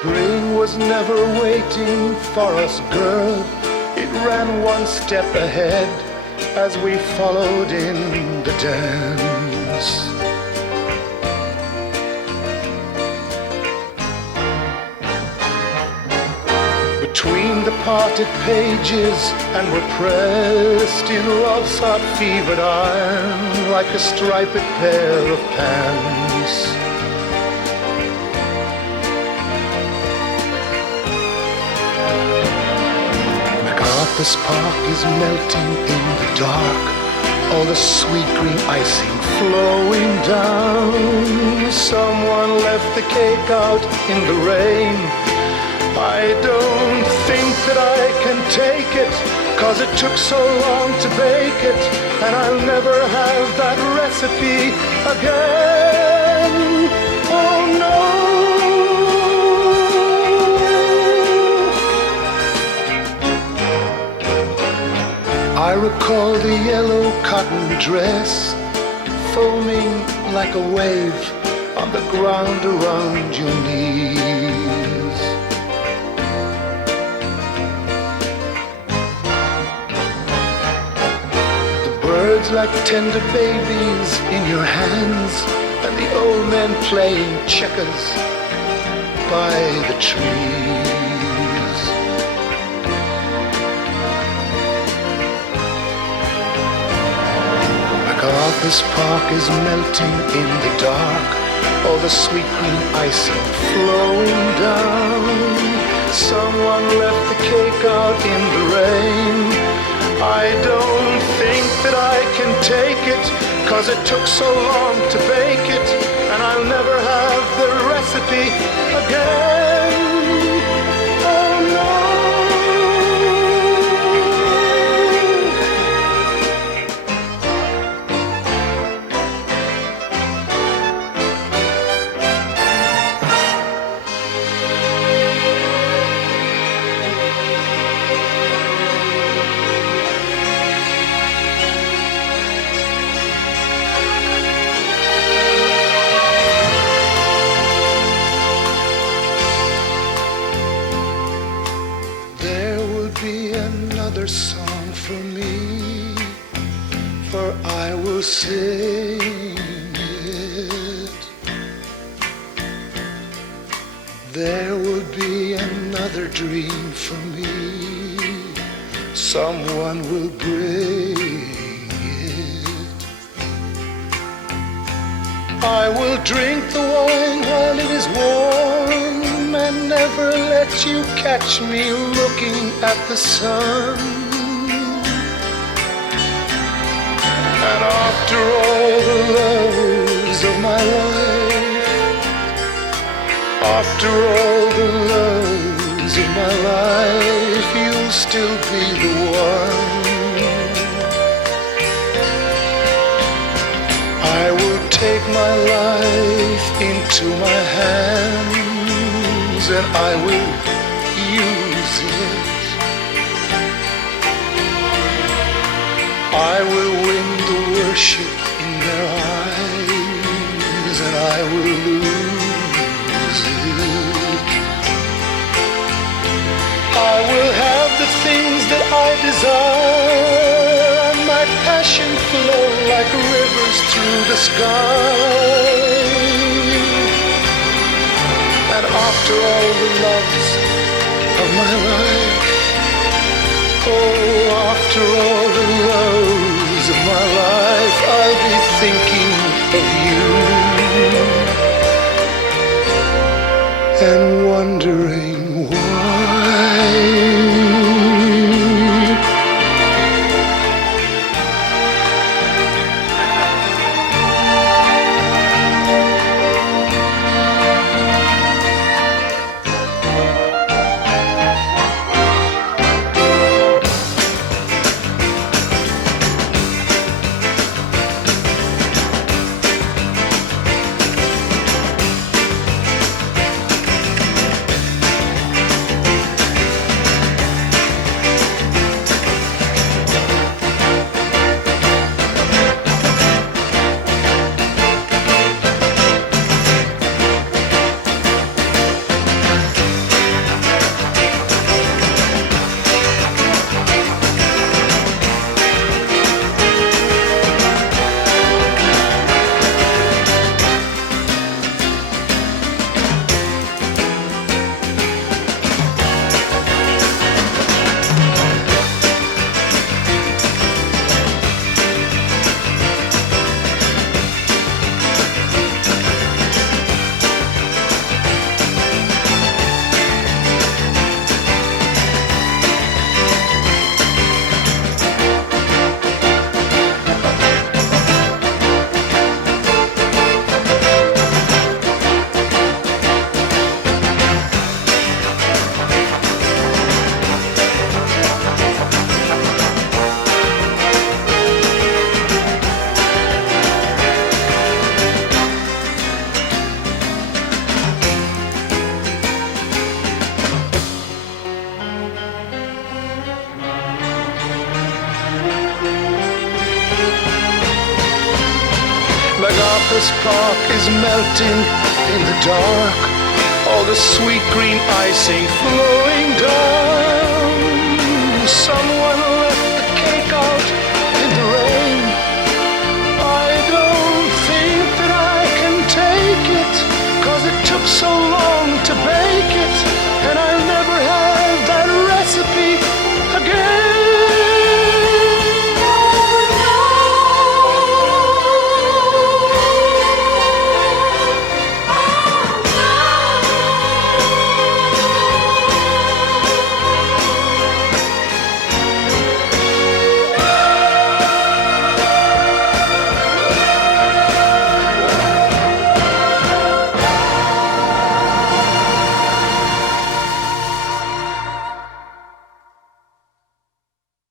Spring was never waiting for us, girl. It ran one step ahead as we followed in the dance. Between the parted pages, and we're pressed in love's hot fevered iron like a striped pair of pants. MacArthur's Park is melting in the dark, all the sweet green icing flowing down. Someone left the cake out in the rain. I don't think that I can take it, 'cause it took so long to bake it, and I'll never have that recipe again. Oh no. I recall the yellow cotton dress foaming like a wave on the ground around your knees. The birds like tender babies in your hands, and the old men playing checkers by the trees. MacArthur's Park is melting in the dark, all the sweet green icing flowing down. Someone left the cake out in the rain. I don't think that I can take it, 'cause it took so long to bake it, and I'll never have the recipe again. Oh no. Another song for me, for I will sing it. There will be another dream for me, someone will bring it. I will drink the wine while it is warm, and never let you catch me looking at the sun. And after all the loves of my life, after all the loves of my life, you'll still be the one. I will take my life into my hands, and I will use it. I will win the worship in their eyes, and I will lose it. I will have the things that I desire, and my passion flow like rivers through the sky. And after all the loves of my life, oh, after all the loves of my life, I'll be thinking of you and wondering why. MacArthur's Park is melting in the dark. All the sweet green icing flowing down. Someone